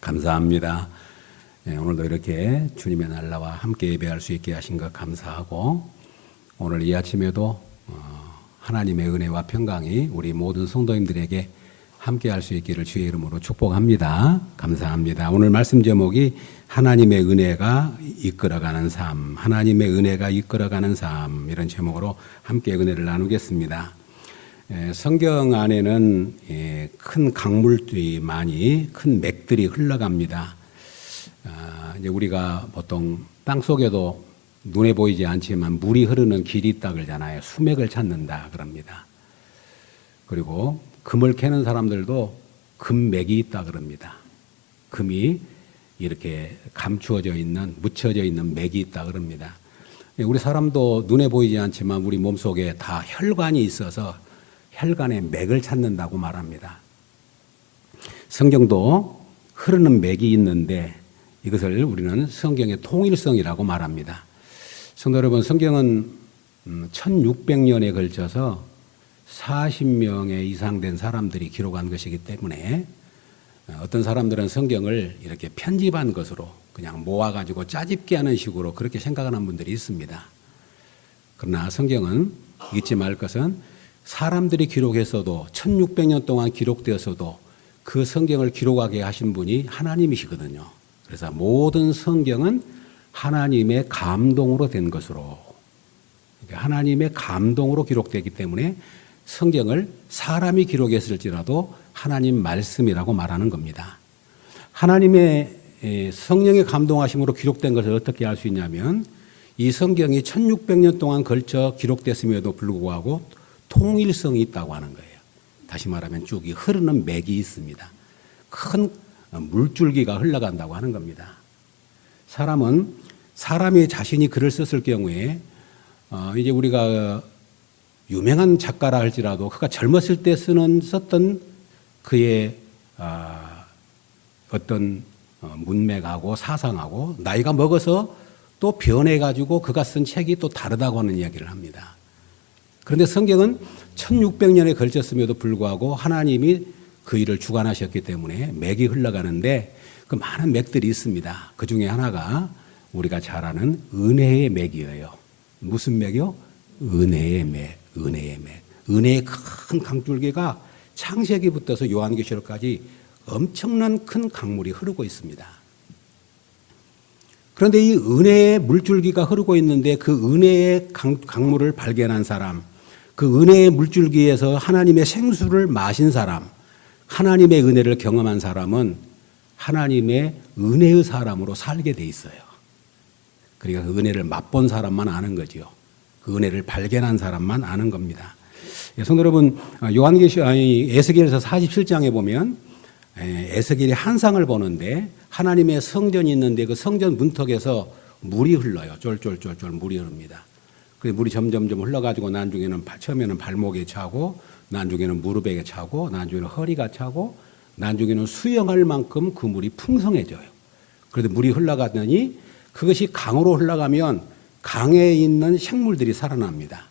감사합니다. 오늘도 이렇게 주님의 날라와 함께 예배할 수 있게 하신 것 감사하고, 오늘 이 아침에도 하나님의 은혜와 평강이 우리 모든 성도님들에게 함께 할 수 있기를 주의 이름으로 축복합니다. 감사합니다. 오늘 말씀 제목이 하나님의 은혜가 이끌어가는 삶, 하나님의 은혜가 이끌어가는 삶, 이런 제목으로 함께 은혜를 나누겠습니다. 성경 안에는 큰 강물들이 많이, 큰 맥들이 흘러갑니다. 이제 우리가 보통 땅 속에도 눈에 보이지 않지만 물이 흐르는 길이 있다 그러잖아요. 수맥을 찾는다 그럽니다. 그리고 금을 캐는 사람들도 금맥이 있다 그럽니다. 금이 이렇게 감추어져 있는, 묻혀져 있는 맥이 있다 그럽니다. 우리 사람도 눈에 보이지 않지만 우리 몸속에 다 혈관이 있어서 혈관의 맥을 찾는다고 말합니다. 성경도 흐르는 맥이 있는데 이것을 우리는 성경의 통일성이라고 말합니다. 성도 여러분, 성경은 1600년에 걸쳐서 40명에 이상 된 사람들이 기록한 것이기 때문에 어떤 사람들은 성경을 이렇게 편집한 것으로 그냥 모아가지고 짜집게 하는 식으로 그렇게 생각하는 분들이 있습니다. 그러나 성경은 잊지 말 것은 사람들이 기록했어도 1600년 동안 기록되었어도 그 성경을 기록하게 하신 분이 하나님이시거든요. 그래서 모든 성경은 하나님의 감동으로 된 것으로, 하나님의 감동으로 기록되기 때문에 성경을 사람이 기록했을지라도 하나님 말씀이라고 말하는 겁니다. 하나님의 성령의 감동하심으로 기록된 것을 어떻게 알 수 있냐면, 이 성경이 1600년 동안 걸쳐 기록됐음에도 불구하고 통일성이 있다고 하는 거예요. 다시 말하면 쭉이 흐르는 맥이 있습니다. 큰 물줄기가 흘러간다고 하는 겁니다. 사람이 자신이 글을 썼을 경우에 이제 우리가 유명한 작가라 할지라도 그가 젊었을 때 썼던 그의 어떤 문맥하고 사상하고 나이가 먹어서 또 변해가지고 그가 쓴 책이 또 다르다고 하는 이야기를 합니다. 그런데 성경은 1600년에 걸쳤음에도 불구하고 하나님이 그 일을 주관하셨기 때문에 맥이 흘러가는데 그 많은 맥들이 있습니다. 그 중에 하나가 우리가 잘 아는 은혜의 맥이에요. 무슨 맥이요? 은혜의 맥, 은혜의 맥. 은혜의 큰 강줄기가 창세기부터서 요한계시록까지 엄청난 큰 강물이 흐르고 있습니다. 그런데 이 은혜의 물줄기가 흐르고 있는데 그 은혜의 강물을 발견한 사람, 그 은혜의 물줄기에서 하나님의 생수를 마신 사람, 하나님의 은혜를 경험한 사람은 하나님의 은혜의 사람으로 살게 돼 있어요. 그러니까 그 은혜를 맛본 사람만 아는 거죠. 그 은혜를 발견한 사람만 아는 겁니다. 성도 여러분, 에스겔서 47장에 보면 에스겔이 한상을 보는데 하나님의 성전이 있는데 그 성전 문턱에서 물이 흘러요. 쫄쫄쫄쫄 물이 흐릅니다. 그 물이 점점점 흘러가지고 나중에는 처음에는 발목에 차고, 나중에는 무릎에 차고, 나중에는 허리가 차고, 나중에는 수영할 만큼 그 물이 풍성해져요. 그런데 물이 흘러가더니 그것이 강으로 흘러가면 강에 있는 생물들이 살아납니다.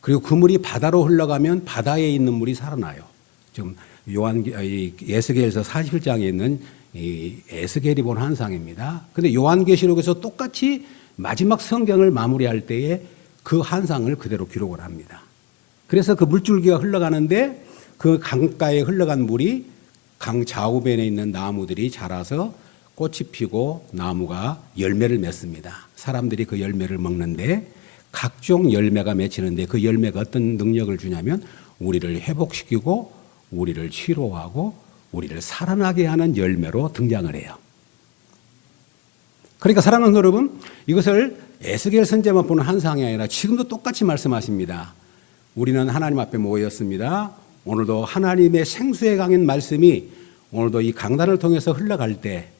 그리고 그 물이 바다로 흘러가면 바다에 있는 물이 살아나요. 지금 에스겔서 41장에 있는 이 에스겔이 본 환상입니다. 그런데 요한계시록에서 똑같이 마지막 성경을 마무리할 때에 그 환상을 그대로 기록을 합니다. 그래서 그 물줄기가 흘러가는데 그 강가에 흘러간 물이 강 좌우변에 있는 나무들이 자라서 꽃이 피고 나무가 열매를 맺습니다. 사람들이 그 열매를 먹는데 각종 열매가 맺히는데 그 열매가 어떤 능력을 주냐면 우리를 회복시키고 우리를 치료하고 우리를 살아나게 하는 열매로 등장을 해요. 그러니까 사랑하는 여러분, 이것을 에스겔 선지자만 보는 환상이 아니라 지금도 똑같이 말씀하십니다. 우리는 하나님 앞에 모였습니다. 오늘도 하나님의 생수의 강인 말씀이 오늘도 이 강단을 통해서 흘러갈 때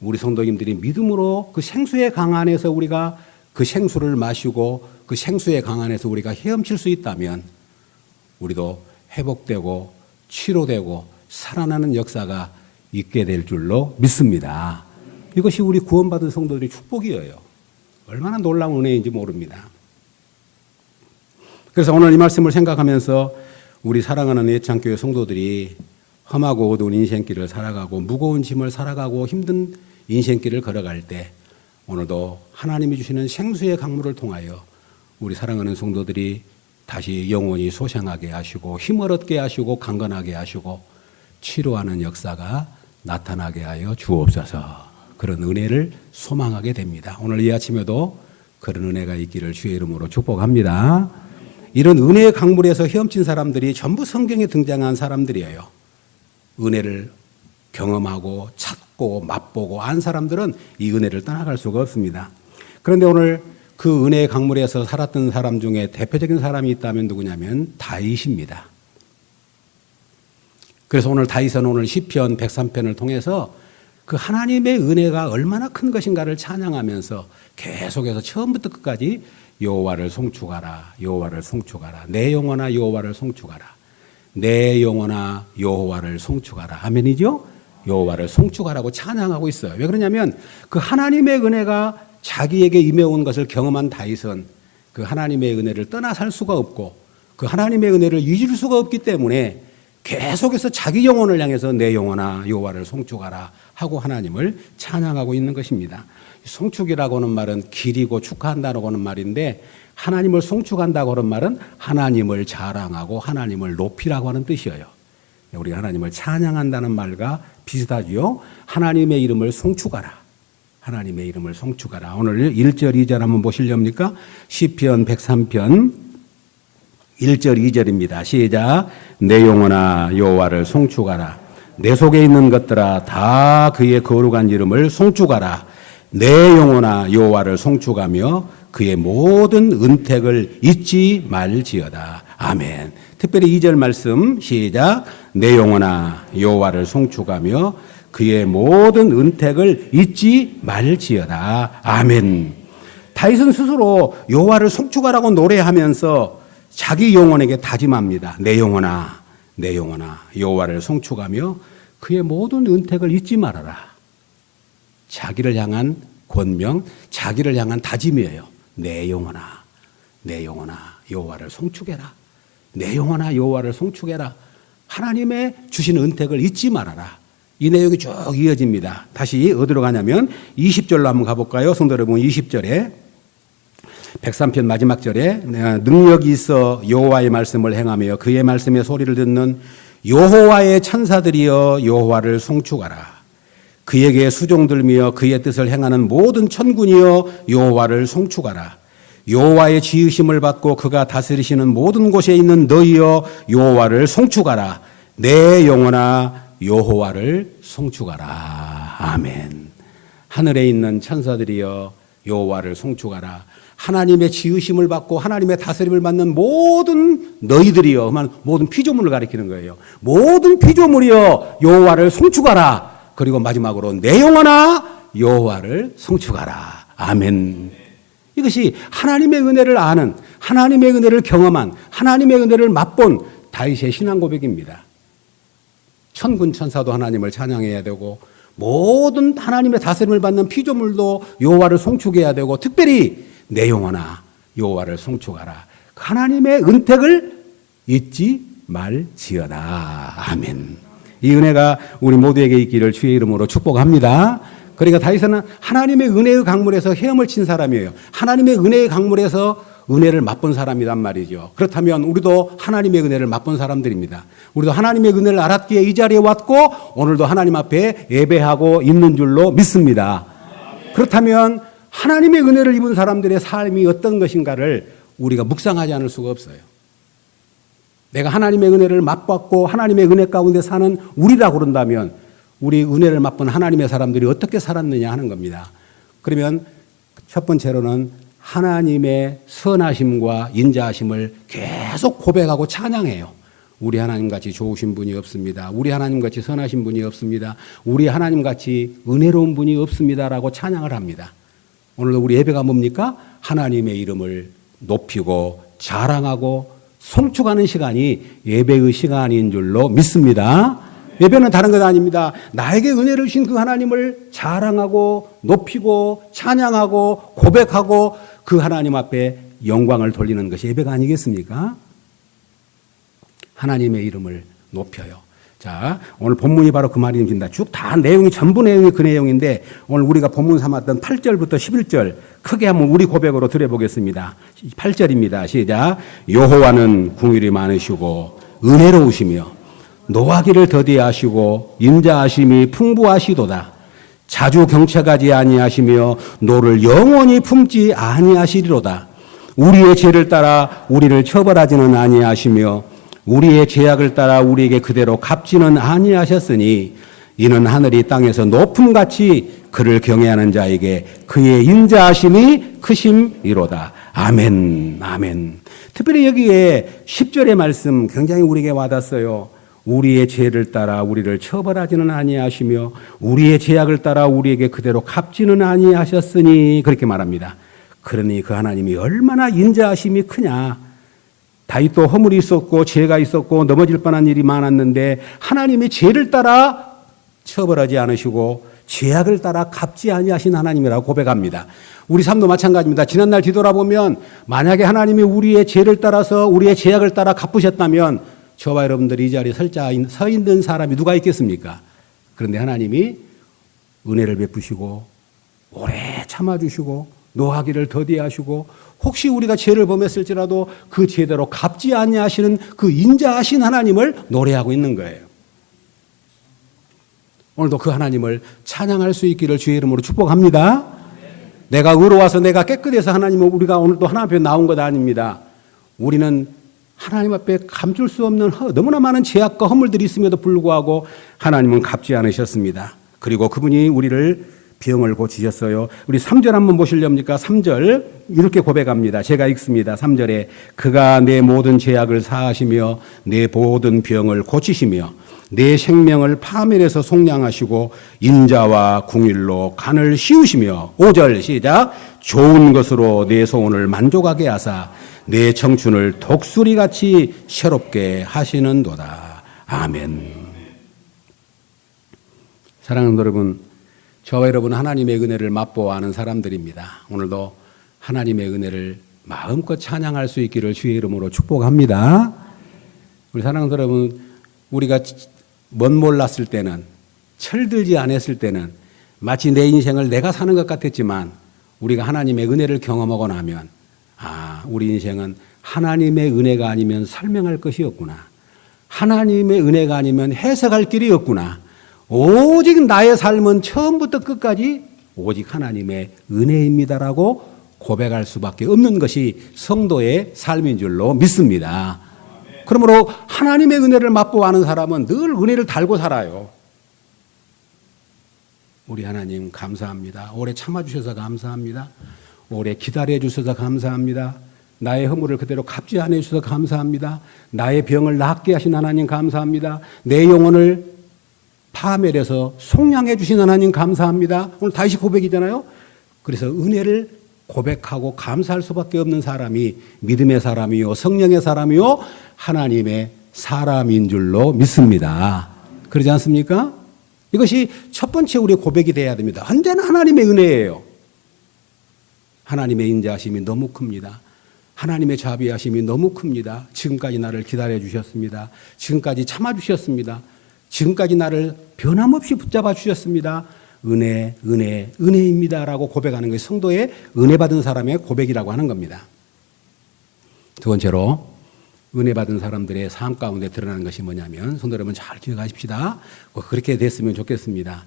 우리 성도님들이 믿음으로 그 생수의 강 안에서 우리가 그 생수를 마시고 그 생수의 강 안에서 우리가 헤엄칠 수 있다면 우리도 회복되고 치료되고 살아나는 역사가 있게 될 줄로 믿습니다. 이것이 우리 구원받은 성도들의 축복이에요. 얼마나 놀라운 은혜인지 모릅니다. 그래서 오늘 이 말씀을 생각하면서 우리 사랑하는 예창교회 성도들이 험하고 어두운 인생길을 살아가고 무거운 짐을 살아가고 힘든 인생길을 걸어갈 때 오늘도 하나님이 주시는 생수의 강물을 통하여 우리 사랑하는 성도들이 다시 영원히 소생하게 하시고 힘을 얻게 하시고 강건하게 하시고 치료하는 역사가 나타나게 하여 주옵소서. 그런 은혜를 소망하게 됩니다. 오늘 이 아침에도 그런 은혜가 있기를 주의 이름으로 축복합니다. 이런 은혜의 강물에서 헤엄친 사람들이 전부 성경에 등장한 사람들이에요. 은혜를 경험하고 찾고 맛보고 안 사람들은 이 은혜를 떠나갈 수가 없습니다. 그런데 오늘 그 은혜의 강물에서 살았던 사람 중에 대표적인 사람이 있다면 누구냐면 다윗입니다. 그래서 오늘 다윗은 오늘 시편 103편을 통해서 그 하나님의 은혜가 얼마나 큰 것인가를 찬양하면서 계속해서 처음부터 끝까지 여호와를 송축하라, 여호와를 송축하라, 내 영혼아 여호와를 송축하라, 내 영혼아 여호와를 송축하라. 아멘이죠? 여호와를 송축하라고 찬양하고 있어요. 왜 그러냐면 그 하나님의 은혜가 자기에게 임해온 것을 경험한 다윗은 그 하나님의 은혜를 떠나 살 수가 없고 그 하나님의 은혜를 잊을 수가 없기 때문에 계속해서 자기 영혼을 향해서 내 영혼아 여호와를 송축하라 하고 하나님을 찬양하고 있는 것입니다. 송축이라고 하는 말은 기리고 축하한다고 하는 말인데 하나님을 송축한다고 하는 말은 하나님을 자랑하고 하나님을 높이라고 하는 뜻이에요. 우리 하나님을 찬양한다는 말과 비슷하지요. 하나님의 이름을 송축하라. 하나님의 이름을 송축하라. 오늘 1절 2절 한번 보시렵니까? 시편 103편 1절 2절입니다. 시작. 내 영혼아 여호와를 송축하라. 내 속에 있는 것들아 다 그의 거룩한 이름을 송축하라. 내 영혼아 여호와를 송축하며 그의 모든 은택을 잊지 말지어다. 아멘. 특별히 2절 말씀 시작. 내 영혼아 여호와를 송축하며 그의 모든 은택을 잊지 말지어다. 아멘. 다윗은 스스로 여호와를 송축하라고 노래하면서 자기 영혼에게 다짐합니다. 내 영혼아, 내 영혼아 여호와를 송축하며 그의 모든 은택을 잊지 말아라. 자기를 향한 권명, 자기를 향한 다짐이에요. 내 영혼아, 내 영혼아 여호와를 송축해라. 내 영혼아 여호와를 송축해라. 하나님의 주신 은택을 잊지 말아라. 이 내용이 쭉 이어집니다. 다시 어디로 가냐면 20절로 한번 가볼까요? 성도 여러분 20절에 103편 마지막 절에 능력이 있어 여호와의 말씀을 행하며 그의 말씀의 소리를 듣는 여호와의 천사들이여 여호와를 송축하라. 그에게 수종들며 그의 뜻을 행하는 모든 천군이여 여호와를 송축하라. 여호와의 지으심을 받고 그가 다스리시는 모든 곳에 있는 너희여 여호와를 송축하라. 내 영혼아 여호와를 송축하라. 아멘. 하늘에 있는 천사들이여 여호와를 송축하라. 하나님의 지으심을 받고 하나님의 다스림을 받는 모든 너희들이여, 모든 피조물을 가리키는 거예요. 모든 피조물이여 여호와를 송축하라. 그리고 마지막으로 내 영혼아 여호와를 송축하라. 아멘. 이것이 하나님의 은혜를 아는, 하나님의 은혜를 경험한, 하나님의 은혜를 맛본 다윗의 신앙 고백입니다. 천군 천사도 하나님을 찬양해야 되고 모든 하나님의 다스림을 받는 피조물도 여호와를 송축해야 되고 특별히 내 영혼아 여호와를 송축하라. 하나님의 은택을 잊지 말지어다. 아멘. 이 은혜가 우리 모두에게 있기를 주의 이름으로 축복합니다. 그러니까 다윗은 하나님의 은혜의 강물에서 헤엄을 친 사람이에요. 하나님의 은혜의 강물에서 은혜를 맛본 사람이란 말이죠. 그렇다면 우리도 하나님의 은혜를 맛본 사람들입니다. 우리도 하나님의 은혜를 알았기에 이 자리에 왔고 오늘도 하나님 앞에 예배하고 있는 줄로 믿습니다. 그렇다면 하나님의 은혜를 입은 사람들의 삶이 어떤 것인가를 우리가 묵상하지 않을 수가 없어요. 내가 하나님의 은혜를 맛봤고 하나님의 은혜 가운데 사는 우리라 그런다면 우리 은혜를 맛본 하나님의 사람들이 어떻게 살았느냐 하는 겁니다. 그러면 첫 번째로는 하나님의 선하심과 인자하심을 계속 고백하고 찬양해요. 우리 하나님같이 좋으신 분이 없습니다. 우리 하나님같이 선하신 분이 없습니다. 우리 하나님같이 은혜로운 분이 없습니다라고 찬양을 합니다. 오늘도 우리 예배가 뭡니까? 하나님의 이름을 높이고 자랑하고 송축하는 시간이 예배의 시간인 줄로 믿습니다. 예배는 다른 것 아닙니다. 나에게 은혜를 주신 그 하나님을 자랑하고 높이고 찬양하고 고백하고 그 하나님 앞에 영광을 돌리는 것이 예배가 아니겠습니까? 하나님의 이름을 높여요. 자, 오늘 본문이 바로 그 말입니다. 쭉 다 내용이, 전부 내용이 그 내용인데, 오늘 우리가 본문 삼았던 8절부터 11절, 크게 한번 우리 고백으로 드려보겠습니다. 8절입니다. 시작. 여호와는 궁휼이 많으시고, 은혜로우시며, 노하기를 더디하시고, 인자하심이 풍부하시도다. 자주 경책하지 아니하시며, 노를 영원히 품지 아니하시리로다. 우리의 죄를 따라 우리를 처벌하지는 아니하시며, 우리의 죄악을 따라 우리에게 그대로 갚지는 아니하셨으니 이는 하늘이 땅에서 높음같이 그를 경외하는 자에게 그의 인자하심이 크심이로다. 아멘. 아멘. 특별히 여기에 10절의 말씀 굉장히 우리에게 와닿았어요. 우리의 죄를 따라 우리를 처벌하지는 아니하시며 우리의 죄악을 따라 우리에게 그대로 갚지는 아니하셨으니 그렇게 말합니다. 그러니 그 하나님이 얼마나 인자하심이 크냐. 다윗도 허물이 있었고 죄가 있었고 넘어질 뻔한 일이 많았는데 하나님이 죄를 따라 처벌하지 않으시고 죄악을 따라 갚지 아니하신 하나님이라고 고백합니다. 우리 삶도 마찬가지입니다. 지난날 뒤돌아보면 만약에 하나님이 우리의 죄를 따라서 우리의 죄악을 따라 갚으셨다면 저와 여러분들이 이 자리에 서 있는 사람이 누가 있겠습니까? 그런데 하나님이 은혜를 베푸시고 오래 참아주시고 노하기를 더디하시고 혹시 우리가 죄를 범했을지라도 그 죄대로 갚지 아니하시는 그 인자하신 하나님을 노래하고 있는 거예요. 오늘도 그 하나님을 찬양할 수 있기를 주의 이름으로 축복합니다. 내가 의로워서 내가 깨끗해서 하나님은 우리가 오늘도 하나님 앞에 나온 것 아닙니다. 우리는 하나님 앞에 감출 수 없는 너무나 많은 죄악과 허물들이 있음에도 불구하고 하나님은 갚지 않으셨습니다. 그리고 그분이 우리를 병을 고치셨어요. 우리 3절 한번 보시렵니까? 3절 이렇게 고백합니다. 제가 읽습니다. 3절에 그가 내 모든 죄악을 사하시며 내 모든 병을 고치시며 내 생명을 파멸해서 속량하시고 인자와 궁일로 간을 씌우시며 5절 시작 좋은 것으로 내 소원을 만족하게 하사 내 청춘을 독수리같이 새롭게 하시는도다. 아멘. 사랑하는 여러분, 저와 여러분 하나님의 은혜를 맛보아 아는 사람들입니다. 오늘도 하나님의 은혜를 마음껏 찬양할 수 있기를 주의 이름으로 축복합니다. 우리 사랑하는 여러분, 우리가 먼 몰랐을 때는, 철들지 않았을 때는 마치 내 인생을 내가 사는 것 같았지만 우리가 하나님의 은혜를 경험하고 나면 우리 인생은 하나님의 은혜가 아니면 설명할 것이 없구나. 하나님의 은혜가 아니면 해석할 길이 없구나. 오직 나의 삶은 처음부터 끝까지 오직 하나님의 은혜입니다라고 고백할 수밖에 없는 것이 성도의 삶인 줄로 믿습니다. 그러므로 하나님의 은혜를 맛보아 하는 사람은 늘 은혜를 달고 살아요. 우리 하나님 감사합니다. 오래 참아주셔서 감사합니다. 오래 기다려주셔서 감사합니다. 나의 허물을 그대로 갚지 않아 주셔서 감사합니다. 나의 병을 낫게 하신 하나님 감사합니다. 내 영혼을 파멸해서 속량해 주신 하나님 감사합니다. 오늘 다시 고백이잖아요. 그래서 은혜를 고백하고 감사할 수밖에 없는 사람이 믿음의 사람이요 성령의 사람이요 하나님의 사람인 줄로 믿습니다. 그러지 않습니까? 이것이 첫 번째 우리의 고백이 되어야 됩니다. 언제나 하나님의 은혜예요. 하나님의 인자하심이 너무 큽니다. 하나님의 자비하심이 너무 큽니다. 지금까지 나를 기다려 주셨습니다. 지금까지 참아 주셨습니다. 지금까지 나를 변함없이 붙잡아 주셨습니다. 은혜, 은혜, 은혜입니다라고 고백하는 것이 성도의 은혜 받은 사람의 고백이라고 하는 겁니다. 두 번째로 은혜 받은 사람들의 삶 가운데 드러나는 것이 뭐냐면 성도 여러분 잘 기억하십시다. 그렇게 됐으면 좋겠습니다.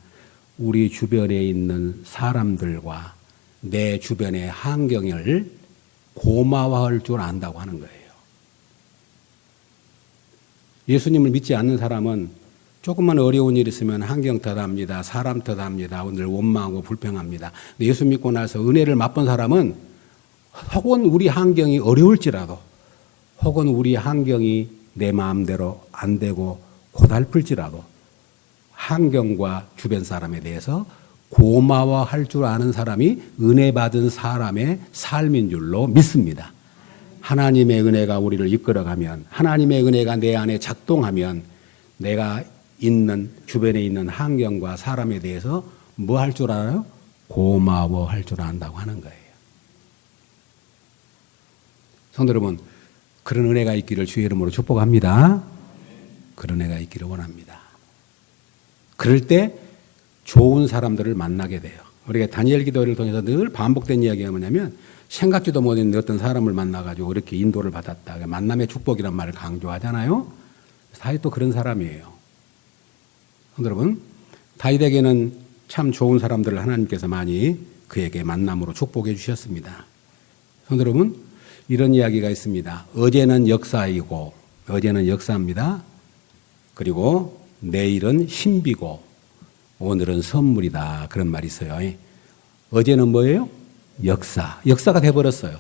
우리 주변에 있는 사람들과 내 주변의 환경을 고마워할 줄 안다고 하는 거예요. 예수님을 믿지 않는 사람은 조금만 어려운 일 있으면 환경 탓합니다. 사람 탓합니다. 오늘 원망하고 불평합니다. 근데 예수 믿고 나서 은혜를 맛본 사람은 혹은 우리 환경이 어려울지라도 혹은 우리 환경이 내 마음대로 안 되고 고달플지라도 환경과 주변 사람에 대해서 고마워할 줄 아는 사람이 은혜 받은 사람의 삶인 줄로 믿습니다. 하나님의 은혜가 우리를 이끌어가면 하나님의 은혜가 내 안에 작동하면 내가 있는 주변에 있는 환경과 사람에 대해서 뭐 할 줄 알아요? 고마워할 줄 안다고 하는 거예요. 성도 여러분, 그런 은혜가 있기를 주의 이름으로 축복합니다. 그런 은혜가 있기를 원합니다. 그럴 때 좋은 사람들을 만나게 돼요. 우리가 다니엘 기도를 통해서 늘 반복된 이야기가 뭐냐면 생각지도 못했는 어떤 사람을 만나가지고 이렇게 인도를 받았다. 만남의 축복이란 말을 강조하잖아요. 다윗도 그런 사람이에요. 여러분, 다윗에게는 참 좋은 사람들을 하나님께서 많이 그에게 만남으로 축복해 주셨습니다. 여러분, 이런 이야기가 있습니다. 어제는 역사이고, 어제는 역사입니다. 그리고 내일은 신비고, 오늘은 선물이다. 그런 말이 있어요. 어제는 뭐예요? 역사. 역사가 돼버렸어요.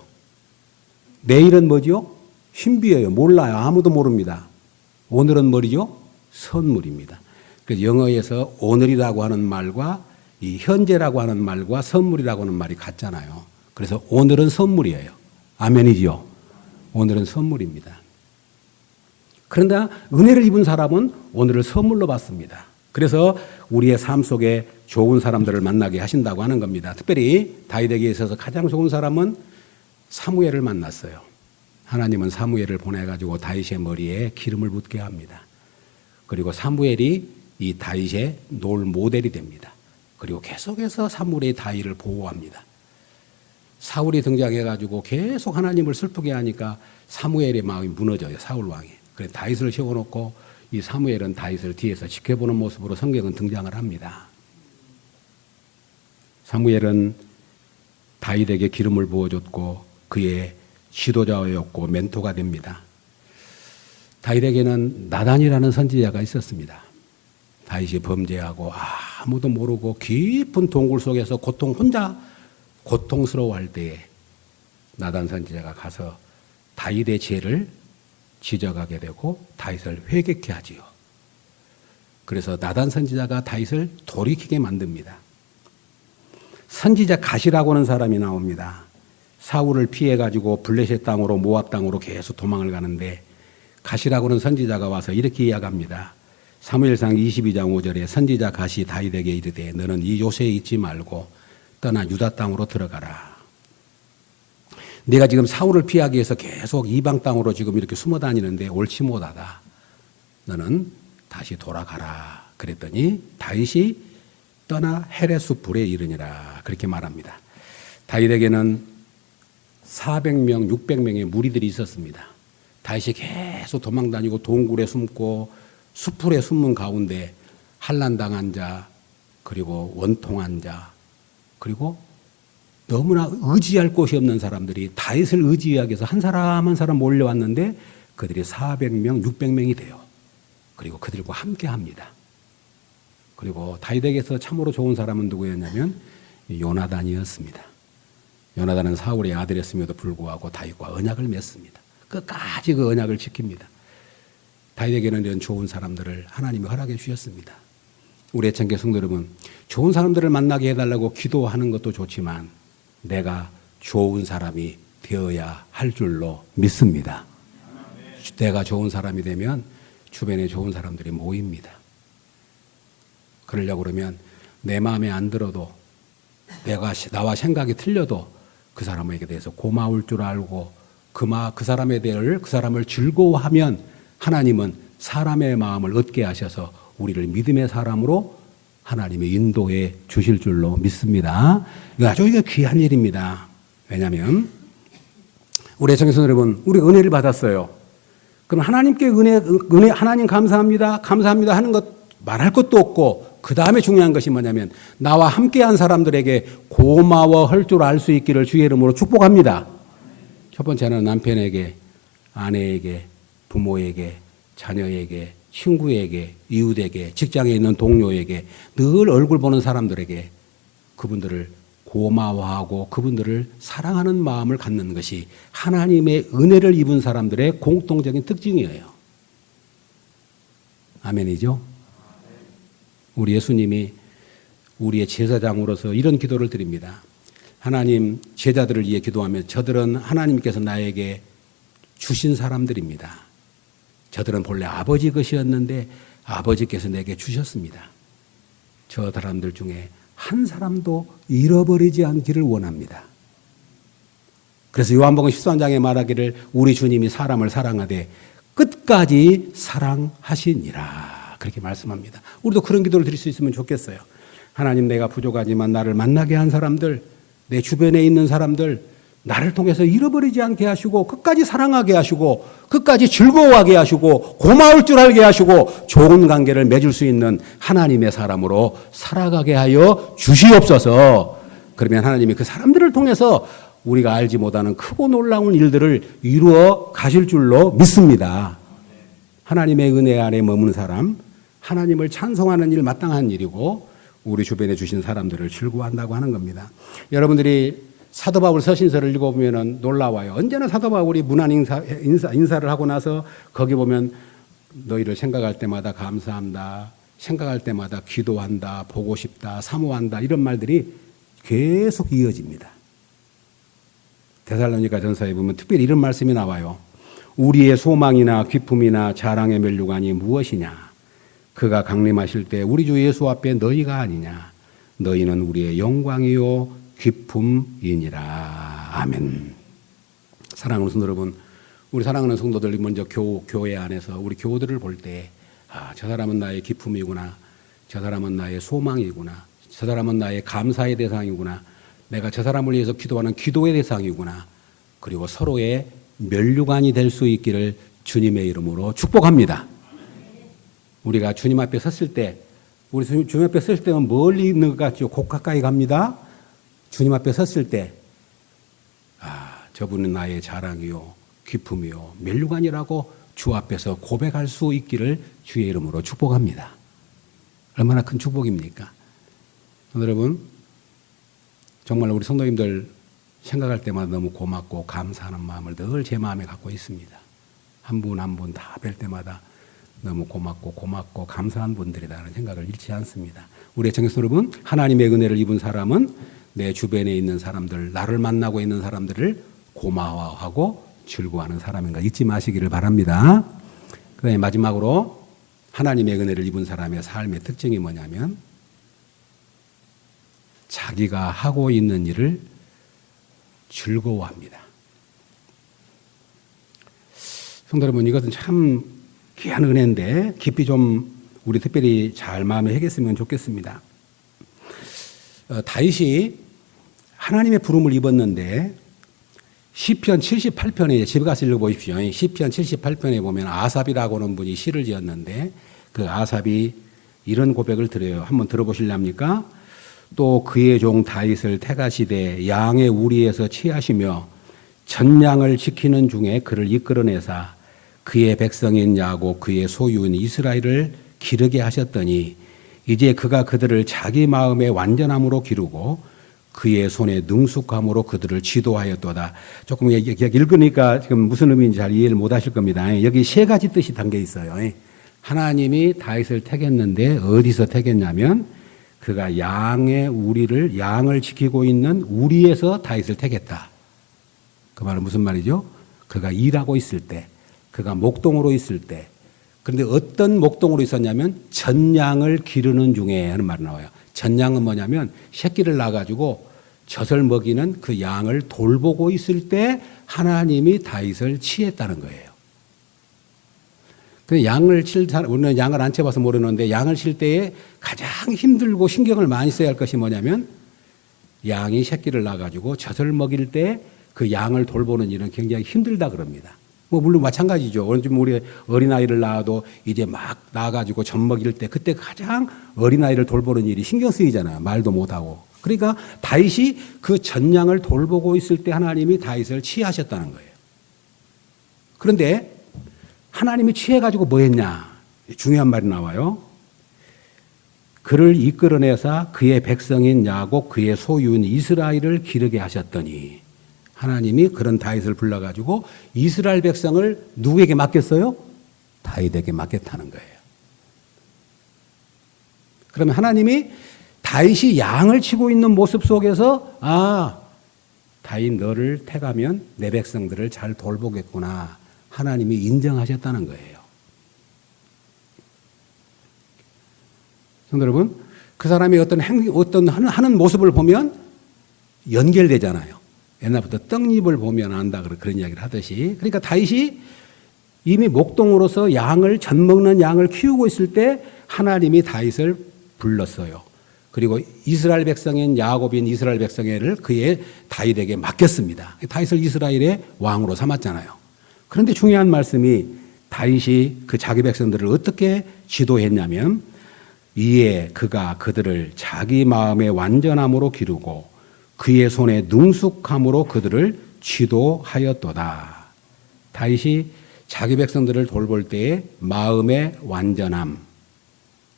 내일은 뭐죠? 신비예요. 몰라요. 아무도 모릅니다. 오늘은 뭐죠? 선물입니다. 그래서 영어에서 오늘이라고 하는 말과 이 현재라고 하는 말과 선물이라고 하는 말이 같잖아요. 그래서 오늘은 선물이에요. 아멘이죠. 오늘은 선물입니다. 그런데 은혜를 입은 사람은 오늘을 선물로 받습니다. 그래서 우리의 삶 속에 좋은 사람들을 만나게 하신다고 하는 겁니다. 특별히 다윗에게 있어서 가장 좋은 사람은 사무엘을 만났어요. 하나님은 사무엘을 보내가지고 다윗의 머리에 기름을 붓게 합니다. 그리고 사무엘이 이 다윗의 롤 모델이 됩니다. 그리고 계속해서 사무엘이 다윗을 보호합니다. 사울이 등장해가지고 계속 하나님을 슬프게 하니까 사무엘의 마음이 무너져요. 사울 왕이. 그래서 다윗을 세워놓고 이 사무엘은 다윗을 뒤에서 지켜보는 모습으로 성경은 등장을 합니다. 사무엘은 다윗에게 기름을 부어줬고 그의 지도자였고 멘토가 됩니다. 다윗에게는 나단이라는 선지자가 있었습니다. 다윗이 범죄하고 아무도 모르고 깊은 동굴 속에서 혼자 고통스러워할 때에 나단 선지자가 가서 다윗의 죄를 지적하게 되고 다윗을 회개케 하지요. 그래서 나단 선지자가 다윗을 돌이키게 만듭니다. 선지자 갓이라고 하는 사람이 나옵니다. 사울을 피해가지고 블레셋 땅으로 모압 땅으로 계속 도망을 가는데 갓이라고 하는 선지자가 와서 이렇게 이야기합니다. 사무엘상 22장 5절에 선지자 갓이 다윗에게 이르되 너는 이 요새에 있지 말고 떠나 유다 땅으로 들어가라. 내가 지금 사울을 피하기 위해서 계속 이방 땅으로 지금 이렇게 숨어 다니는데 옳지 못하다. 너는 다시 돌아가라. 그랬더니 다윗이 떠나 헤레스 불에 이르니라. 그렇게 말합니다. 다윗에게는 400명, 600명의 무리들이 있었습니다. 다윗이 계속 도망다니고 동굴에 숨고 수풀에 숨은 가운데 환난당한 자, 그리고 원통한 자, 그리고 너무나 의지할 곳이 없는 사람들이 다윗을 의지하기 위해서 한 사람 한 사람 몰려왔는데 그들이 400명, 600명이 돼요. 그리고 그들과 함께 합니다. 그리고 다윗에게서 참으로 좋은 사람은 누구였냐면 요나단이었습니다. 요나단은 사울의 아들이었음에도 불구하고 다윗과 언약을 맺습니다. 끝까지 그 언약을 지킵니다. 다윗에게는 이런 좋은 사람들을 하나님이 허락해 주셨습니다. 우리 애청계 성도 여러분, 좋은 사람들을 만나게 해달라고 기도하는 것도 좋지만 내가 좋은 사람이 되어야 할 줄로 믿습니다. 내가 좋은 사람이 되면 주변에 좋은 사람들이 모입니다. 그러려고 그러면 내 마음에 안 들어도 나와 생각이 틀려도 그 사람에게 대해서 고마울 줄 알고 그 사람을 즐거워하면 하나님은 사람의 마음을 얻게 하셔서 우리를 믿음의 사람으로 하나님의 인도해 주실 줄로 믿습니다. 이거 아주 귀한 일입니다. 왜냐하면 우리 애청자 여러분, 우리 은혜를 받았어요. 그럼 하나님께 은혜 하나님 감사합니다 하는 것 말할 것도 없고 그 다음에 중요한 것이 뭐냐면 나와 함께한 사람들에게 고마워할 줄 알 수 있기를 주의 이름으로 축복합니다. 첫 번째는 남편에게, 아내에게, 부모에게, 자녀에게, 친구에게, 이웃에게, 직장에 있는 동료에게, 늘 얼굴 보는 사람들에게 그분들을 고마워하고 그분들을 사랑하는 마음을 갖는 것이 하나님의 은혜를 입은 사람들의 공통적인 특징이에요. 아멘이죠? 우리 예수님이 우리의 제사장으로서 이런 기도를 드립니다. 하나님, 제자들을 위해 기도하며 저들은 하나님께서 나에게 주신 사람들입니다. 저들은 본래 아버지 것이었는데 아버지께서 내게 주셨습니다. 저 사람들 중에 한 사람도 잃어버리지 않기를 원합니다. 그래서 요한복음 13장에 말하기를 우리 주님이 사람을 사랑하되 끝까지 사랑하시니라. 그렇게 말씀합니다. 우리도 그런 기도를 드릴 수 있으면 좋겠어요. 하나님, 내가 부족하지만 나를 만나게 한 사람들, 내 주변에 있는 사람들, 나를 통해서 잃어버리지 않게 하시고 끝까지 사랑하게 하시고 끝까지 즐거워하게 하시고 고마울 줄 알게 하시고 좋은 관계를 맺을 수 있는 하나님의 사람으로 살아가게 하여 주시옵소서. 그러면 하나님이 그 사람들을 통해서 우리가 알지 못하는 크고 놀라운 일들을 이루어 가실 줄로 믿습니다. 하나님의 은혜 아래 머무는 사람, 하나님을 찬송하는 일 마땅한 일이고 우리 주변에 주신 사람들을 즐거워한다고 하는 겁니다. 여러분들이 사도 바울 서신서를 읽어보면 놀라워요. 언제나 사도 바울이 문안 인사를 하고 나서 거기 보면 너희를 생각할 때마다 감사한다, 생각할 때마다 기도한다, 보고 싶다, 사모한다 이런 말들이 계속 이어집니다. 데살로니가 전서에 보면 특별히 이런 말씀이 나와요. 우리의 소망이나 기쁨이나 자랑의 면류관이 무엇이냐? 그가 강림하실 때 우리 주 예수 앞에 너희가 아니냐? 너희는 우리의 영광이요 기쁨이니라. 아멘. 사랑하는 성도 여러분, 우리 사랑하는 성도들이 먼저 교회 안에서 우리 교우들을 볼 때, 저 사람은 나의 기쁨이구나, 저 사람은 나의 소망이구나, 저 사람은 나의 감사의 대상이구나, 내가 저 사람을 위해서 기도하는 기도의 대상이구나, 그리고 서로의 면류관이 될 수 있기를 주님의 이름으로 축복합니다. 우리가 주님 앞에 섰을 때, 우리 주님 앞에 섰을 때는 멀리 있는 것 같죠? 곧 가까이 갑니다. 주님 앞에 섰을 때, 저분은 나의 자랑이요, 기쁨이요, 면류관이라고 주 앞에서 고백할 수 있기를 주의 이름으로 축복합니다. 얼마나 큰 축복입니까? 여러분, 정말 우리 성도님들 생각할 때마다 너무 고맙고 감사하는 마음을 늘 제 마음에 갖고 있습니다. 한 분 한 분 다 뵐 때마다 너무 고맙고 감사한 분들이라는 생각을 잃지 않습니다. 우리 애청자 여러분, 하나님의 은혜를 입은 사람은 내 주변에 있는 사람들, 나를 만나고 있는 사람들을 고마워하고 즐거워하는 사람인 거 잊지 마시기를 바랍니다. 그다음에 마지막으로 하나님의 은혜를 입은 사람의 삶의 특징이 뭐냐면 자기가 하고 있는 일을 즐거워합니다. 성도 여러분, 이것은 참 귀한 은혜인데 깊이 좀 우리 특별히 잘 마음에 새겼으면 좋겠습니다. 다윗이 하나님의 부름을 입었는데 시편 78편에 집에 가서 읽어보십시오. 시편 78편에 보면 아삽이라고 하는 분이 시를 지었는데 그 아삽이 이런 고백을 드려요. 한번 들어보실랍니까? 또 그의 종 다윗을 택하시되 양의 우리에서 취하시며 전양을 지키는 중에 그를 이끌어내사 그의 백성인 야곱 그의 소유인 이스라엘을 기르게 하셨더니 이제 그가 그들을 자기 마음의 완전함으로 기르고 그의 손에 능숙함으로 그들을 지도하였도다. 조금 읽으니까 지금 무슨 의미인지 잘 이해를 못 하실 겁니다. 여기 세 가지 뜻이 담겨 있어요. 하나님이 다윗을 택했는데 어디서 택했냐면 그가 양의 양을 지키고 있는 우리에서 다윗을 택했다. 그 말은 무슨 말이죠? 그가 일하고 있을 때, 그가 목동으로 있을 때, 그런데 어떤 목동으로 있었냐면 전양을 기르는 중에 하는 말이 나와요. 전양은 뭐냐면 새끼를 낳아가지고 젖을 먹이는 그 양을 돌보고 있을 때 하나님이 다윗을 취했다는 거예요. 우리는 양을 안 쳐봐서 모르는데 양을 칠 때에 가장 힘들고 신경을 많이 써야 할 것이 뭐냐면 양이 새끼를 낳아가지고 젖을 먹일 때 그 양을 돌보는 일은 굉장히 힘들다 그럽니다. 물론 마찬가지죠. 우리 어린아이를 낳아도 이제 막 낳아가지고 젖 먹일 때 그때 가장 어린아이를 돌보는 일이 신경 쓰이잖아요. 말도 못하고. 그러니까 다윗이 그 전양을 돌보고 있을 때 하나님이 다윗을 취하셨다는 거예요. 그런데 하나님이 취해가지고 뭐 했냐? 중요한 말이 나와요. 그를 이끌어내사 그의 백성인 야곱 그의 소유인 이스라엘을 기르게 하셨더니 하나님이 그런 다윗을 불러가지고 이스라엘 백성을 누구에게 맡겼어요? 다윗에게 맡겼다는 거예요. 그러면 하나님이 다윗이 양을 치고 있는 모습 속에서 다윗 너를 택하면 내 백성들을 잘 돌보겠구나. 하나님이 인정하셨다는 거예요. 성도 여러분, 그 사람이 어떤 하는 모습을 보면 연결되잖아요. 옛날부터 떡잎을 보면 안다 그런 이야기를 하듯이. 그러니까 다윗이 이미 목동으로서 양을 젖 먹는 양을 키우고 있을 때 하나님이 다윗을 불렀어요. 그리고 이스라엘 백성인 야곱인 이스라엘 백성을 그의 다윗에게 맡겼습니다. 다윗을 이스라엘의 왕으로 삼았잖아요. 그런데 중요한 말씀이 다윗이 그 자기 백성들을 어떻게 지도했냐면 이에 그가 그들을 자기 마음의 완전함으로 기르고 그의 손에 능숙함으로 그들을 지도하였도다. 다윗이 자기 백성들을 돌볼 때의 마음의 완전함,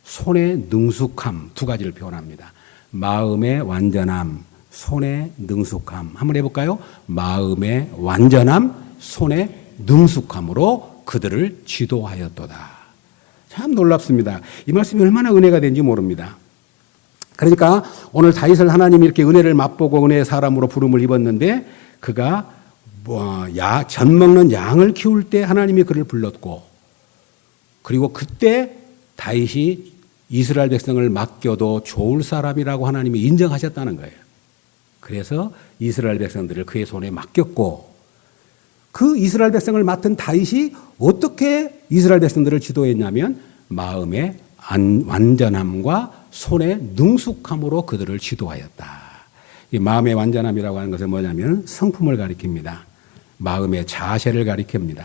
손의 능숙함 두 가지를 표현합니다. 마음의 완전함, 손의 능숙함. 한번 해볼까요? 마음의 완전함, 손의 능숙함으로 그들을 지도하였도다. 참 놀랍습니다. 이 말씀이 얼마나 은혜가 된지 모릅니다. 그러니까 오늘 다윗을 하나님이 이렇게 은혜를 맛보고 은혜의 사람으로 부름을 입었는데 그가 젖 먹는 양을 키울 때 하나님이 그를 불렀고 그리고 그때 다윗이 이스라엘 백성을 맡겨도 좋을 사람이라고 하나님이 인정하셨다는 거예요. 그래서 이스라엘 백성들을 그의 손에 맡겼고 그 이스라엘 백성을 맡은 다윗이 어떻게 이스라엘 백성들을 지도했냐면 마음의 완전함과 손의 능숙함으로 그들을 지도하였다. 이 마음의 완전함이라고 하는 것은 뭐냐면 성품을 가리킵니다. 마음의 자세를 가리킵니다.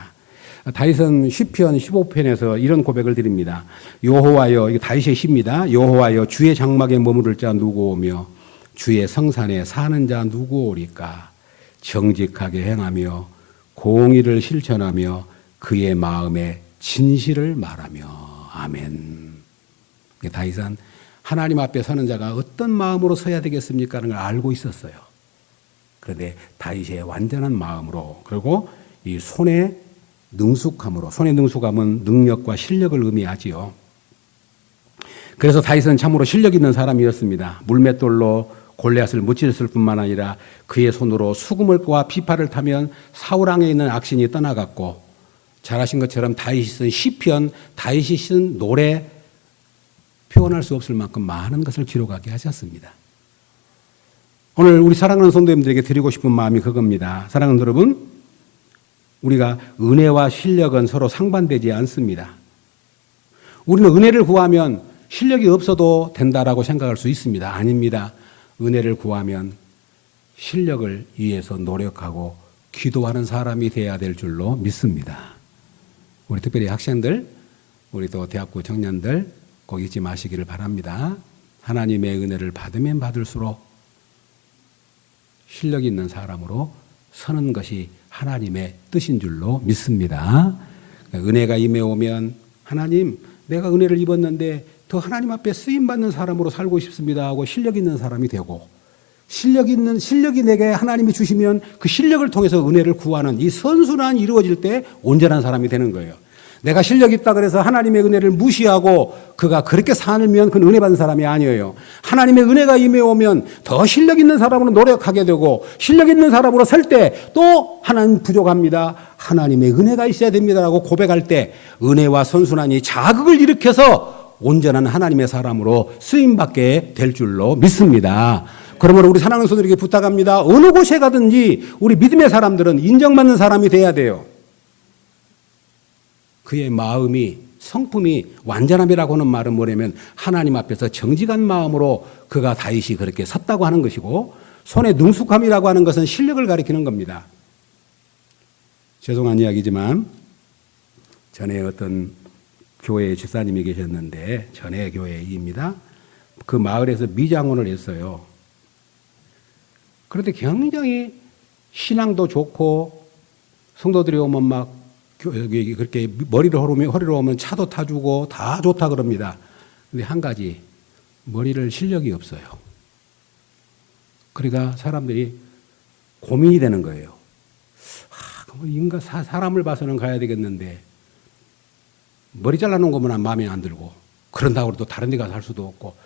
다윗은 시편 15편에서 이런 고백을 드립니다. 여호와여, 이게 다윗의 시입니다. 여호와여, 주의 장막에 머무를 자 누구 오며 주의 성산에 사는 자 누구 오리까? 정직하게 행하며 공의를 실천하며 그의 마음에 진실을 말하며. 아멘. 다윗은 하나님 앞에 서는 자가 어떤 마음으로 서야 되겠습니까? 하는 걸 알고 있었어요. 그런데 다윗의 완전한 마음으로 그리고 이 손의 능숙함으로, 손의 능숙함은 능력과 실력을 의미하지요. 그래서 다윗은 참으로 실력 있는 사람이었습니다. 물맷돌로 골리앗을 무찔렀을 뿐만 아니라 그의 손으로 수금을과 비파를 타면 사울왕에 있는 악신이 떠나갔고 잘 아신 것처럼 다윗이 쓴 시편, 다윗이 쓴 노래 표현할 수 없을 만큼 많은 것을 기록하게 하셨습니다. 오늘 우리 사랑하는 성도님들에게 드리고 싶은 마음이 그겁니다. 사랑하는 여러분, 우리가 은혜와 실력은 서로 상반되지 않습니다. 우리는 은혜를 구하면 실력이 없어도 된다라고 생각할 수 있습니다. 아닙니다. 은혜를 구하면 실력을 위해서 노력하고 기도하는 사람이 되어야 될 줄로 믿습니다. 우리 특별히 학생들, 우리 또 대학교 청년들 꼭 잊지 마시기를 바랍니다. 하나님의 은혜를 받으면 받을수록 실력 있는 사람으로 서는 것이 하나님의 뜻인 줄로 믿습니다. 은혜가 임해오면 하나님, 내가 은혜를 입었는데 더 하나님 앞에 쓰임받는 사람으로 살고 싶습니다 하고 실력 있는 사람이 되고 실력이 내게 하나님이 주시면 그 실력을 통해서 은혜를 구하는 이 선순환이 이루어질 때 온전한 사람이 되는 거예요. 내가 실력이 있다 그래서 하나님의 은혜를 무시하고 그가 그렇게 살면 그는 은혜 받은 사람이 아니에요. 하나님의 은혜가 임해오면 더 실력 있는 사람으로 노력하게 되고 실력 있는 사람으로 설 때 또 하나님 부족합니다. 하나님의 은혜가 있어야 됩니다라고 고백할 때 은혜와 선순환이 자극을 일으켜서 온전한 하나님의 사람으로 쓰임받게 될 줄로 믿습니다. 그러므로 우리 사랑하는 성도들에게 부탁합니다. 어느 곳에 가든지 우리 믿음의 사람들은 인정받는 사람이 돼야 돼요. 그의 마음이 성품이 완전함이라고 하는 말은 뭐냐면 하나님 앞에서 정직한 마음으로 그가 다윗이 그렇게 섰다고 하는 것이고 손에 능숙함이라고 하는 것은 실력을 가리키는 겁니다. 죄송한 이야기지만 전에 어떤 교회 집사님이 계셨는데 전에 교회입니다. 그 마을에서 미장원을 했어요. 그런데 굉장히 신앙도 좋고 성도들이 오면 막 그렇게 허리로 오면 차도 타주고 다 좋다 그럽니다. 근데 한 가지 머리를 실력이 없어요. 그러니까 사람들이 고민이 되는 거예요. 사람을 봐서는 가야 되겠는데 머리 잘라놓은 거면 마음에 안 들고 그런다고 해도 다른 데 가서 할 수도 없고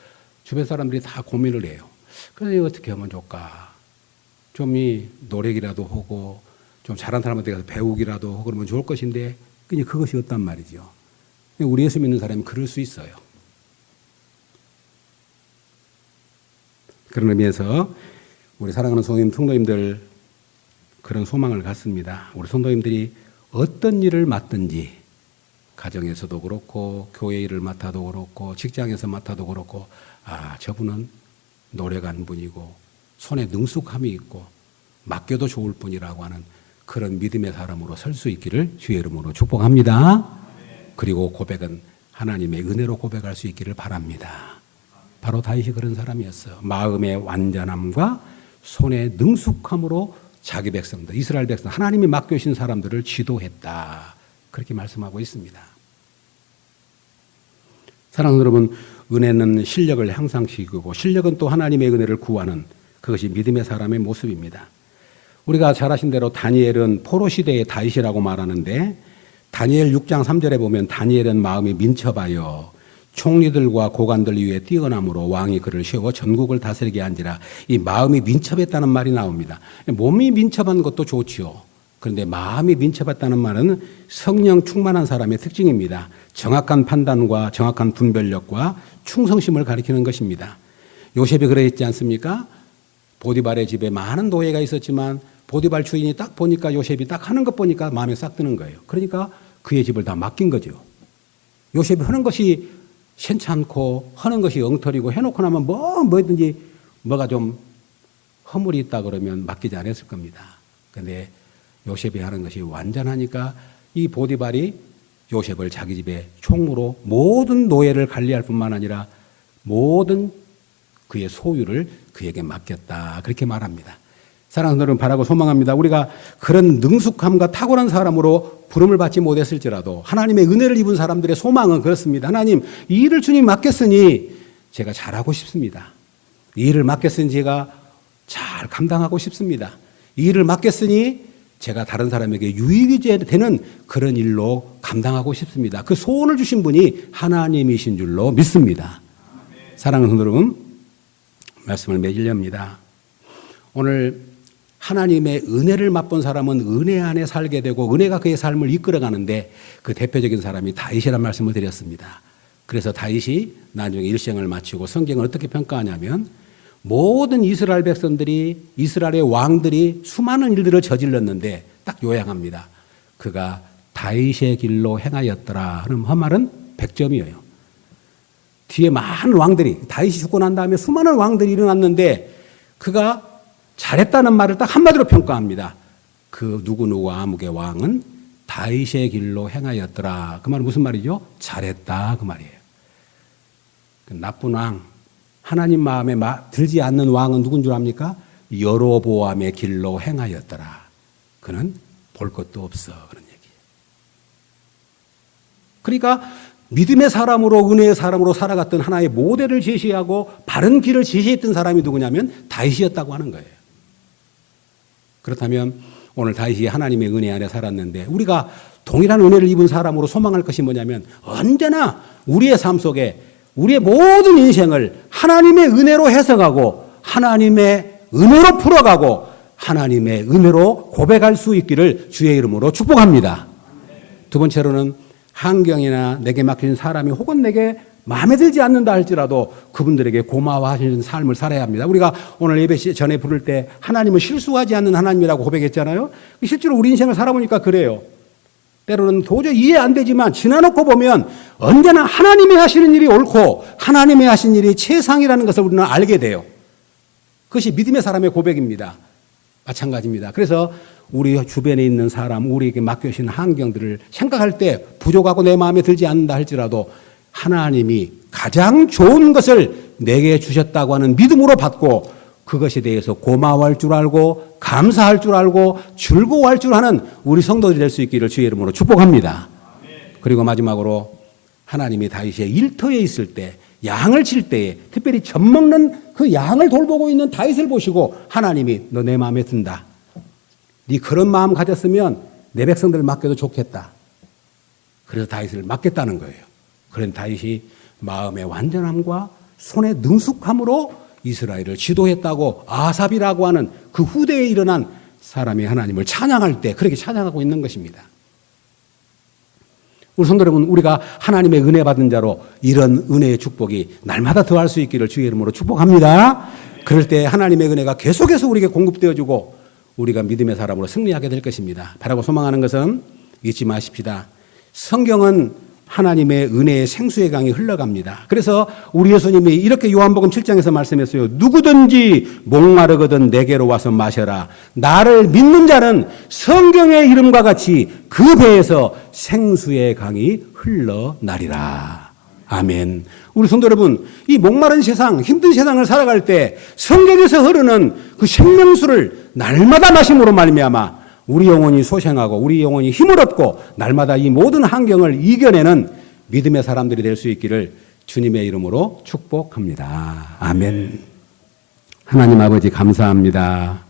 주변 사람들이 다 고민을 해요. 그래서 어떻게 하면 좋을까? 좀 이 노력이라도 하고 좀 잘한 사람한테 가서 배우기라도 하고 그러면 좋을 것인데 그냥 그것이 없단 말이죠. 우리 예수 믿는 사람이 그럴 수 있어요. 그런 의미에서 우리 사랑하는 성도님들 그런 소망을 갖습니다. 우리 성도님들이 어떤 일을 맡든지 가정에서도 그렇고 교회 일을 맡아도 그렇고 직장에서 맡아도 그렇고 저분은 노력한 분이고 손에 능숙함이 있고 맡겨도 좋을 분이라고 하는 그런 믿음의 사람으로 설 수 있기를 주의 이름으로 축복합니다. 그리고 고백은 하나님의 은혜로 고백할 수 있기를 바랍니다. 바로 다윗이 그런 사람이었어요. 마음의 완전함과 손의 능숙함으로 자기 백성들, 이스라엘 백성, 하나님이 맡겨주신 사람들을 지도했다. 그렇게 말씀하고 있습니다. 사랑하는 여러분, 은혜는 실력을 향상시키고 실력은 또 하나님의 은혜를 구하는 그것이 믿음의 사람의 모습입니다. 우리가 잘 아신 대로 다니엘은 포로 시대의 다윗이라고 말하는데 다니엘 6장 3절에 보면 다니엘은 마음이 민첩하여 총리들과 고관들 위에 뛰어남으로 왕이 그를 세워 전국을 다스리게 한지라. 이 마음이 민첩했다는 말이 나옵니다. 몸이 민첩한 것도 좋지요. 그런데 마음이 민첩했다는 말은 성령 충만한 사람의 특징입니다. 정확한 판단과 정확한 분별력과 충성심을 가리키는 것입니다. 요셉이 그랬지 않습니까? 보디발의 집에 많은 노예가 있었지만 보디발 주인이 딱 보니까 요셉이 딱 하는 것 보니까 마음에 싹 드는 거예요. 그러니까 그의 집을 다 맡긴 거죠. 요셉이 하는 것이 괜찮고 하는 것이 엉터리고 해놓고 나면 뭐든지 뭐가 좀 허물이 있다 그러면 맡기지 않았을 겁니다. 그런데 요셉이 하는 것이 완전하니까 이 보디발이 요셉을 자기 집에 총무로 모든 노예를 관리할 뿐만 아니라 모든 그의 소유를 그에게 맡겼다. 그렇게 말합니다. 사랑하는 여러분, 바라고 소망합니다. 우리가 그런 능숙함과 탁월한 사람으로 부름을 받지 못했을지라도 하나님의 은혜를 입은 사람들의 소망은 그렇습니다. 하나님, 이 일을 주님 맡겼으니 제가 잘하고 싶습니다. 이 일을 맡겼으니 제가 잘 감당하고 싶습니다. 이 일을 맡겼으니 제가 다른 사람에게 유익이 되는 그런 일로 감당하고 싶습니다. 그 소원을 주신 분이 하나님이신 줄로 믿습니다. 사랑하는 여러분, 말씀을 맺으렵니다. 오늘 하나님의 은혜를 맛본 사람은 은혜 안에 살게 되고 은혜가 그의 삶을 이끌어가는데 그 대표적인 사람이 다윗이라는 말씀을 드렸습니다. 그래서 다윗이 나중에 일생을 마치고 성경을 어떻게 평가하냐면 모든 이스라엘 백성들이 이스라엘의 왕들이 수많은 일들을 저질렀는데 딱 요약합니다. 그가 다윗의 길로 행하였더라 하는 말은 100점이에요. 뒤에 많은 왕들이 다윗이 죽고 난 다음에 수많은 왕들이 일어났는데 그가 잘했다는 말을 딱 한마디로 평가합니다. 그 누구누구 아무개 왕은 다윗의 길로 행하였더라. 그 말은 무슨 말이죠? 잘했다 그 말이에요. 그 나쁜 왕, 하나님 마음에 들지 않는 왕은 누군 줄 압니까? 여로보암의 길로 행하였더라. 그는 볼 것도 없어. 그런 얘기예요. 그러니까 믿음의 사람으로 은혜의 사람으로 살아갔던 하나의 모델을 제시하고 바른 길을 제시했던 사람이 누구냐면 다윗이었다고 하는 거예요. 그렇다면 오늘 다윗이 하나님의 은혜 안에 살았는데 우리가 동일한 은혜를 입은 사람으로 소망할 것이 뭐냐면 언제나 우리의 삶 속에 우리의 모든 인생을 하나님의 은혜로 해석하고 하나님의 은혜로 풀어가고 하나님의 은혜로 고백할 수 있기를 주의 이름으로 축복합니다. 두 번째로는 환경이나 내게 맡긴 사람이 혹은 내게 마음에 들지 않는다 할지라도 그분들에게 고마워하시는 삶을 살아야 합니다. 우리가 오늘 예배 전에 부를 때 하나님은 실수하지 않는 하나님이라고 고백했잖아요. 실제로 우리 인생을 살아보니까 그래요. 때로는 도저히 이해 안 되지만 지나놓고 보면 언제나 하나님이 하시는 일이 옳고 하나님이 하신 일이 최상이라는 것을 우리는 알게 돼요. 그것이 믿음의 사람의 고백입니다. 마찬가지입니다. 그래서 우리 주변에 있는 사람, 우리에게 맡겨주신 환경들을 생각할 때 부족하고 내 마음에 들지 않는다 할지라도 하나님이 가장 좋은 것을 내게 주셨다고 하는 믿음으로 받고 그것에 대해서 고마워할 줄 알고 감사할 줄 알고 즐거워할 줄 아는 우리 성도들이 될 수 있기를 주의 이름으로 축복합니다. 그리고 마지막으로 하나님이 다윗의 일터에 있을 때 양을 칠 때에 특별히 젖 먹는 그 양을 돌보고 있는 다윗을 보시고 하나님이 너 내 마음에 든다. 네 그런 마음 가졌으면 내 백성들을 맡겨도 좋겠다. 그래서 다윗을 맡겠다는 거예요. 그런 다윗이 마음의 완전함과 손의 능숙함으로 이스라엘을 지도했다고 아삽이라고 하는 그 후대에 일어난 사람이 하나님을 찬양할 때 그렇게 찬양하고 있는 것입니다. 우리 성도 여러분, 우리가 하나님의 은혜 받은 자로 이런 은혜의 축복이 날마다 더할 수 있기를 주의 이름으로 축복합니다. 그럴 때 하나님의 은혜가 계속해서 우리에게 공급되어지고 우리가 믿음의 사람으로 승리하게 될 것입니다. 바라고 소망하는 것은 잊지 마십시다. 성경은 하나님의 은혜의 생수의 강이 흘러갑니다. 그래서 우리 예수님이 이렇게 요한복음 7장에서 말씀했어요. 누구든지 목마르거든 내게로 와서 마셔라. 나를 믿는 자는 성경의 이름과 같이 그 배에서 생수의 강이 흘러나리라. 아멘. 우리 성도 여러분, 이 목마른 세상, 힘든 세상을 살아갈 때 성경에서 흐르는 그 생명수를 날마다 마심으로 말미암아 우리 영혼이 소생하고 우리 영혼이 힘을 얻고 날마다 이 모든 환경을 이겨내는 믿음의 사람들이 될 수 있기를 주님의 이름으로 축복합니다. 아멘. 하나님 아버지 감사합니다.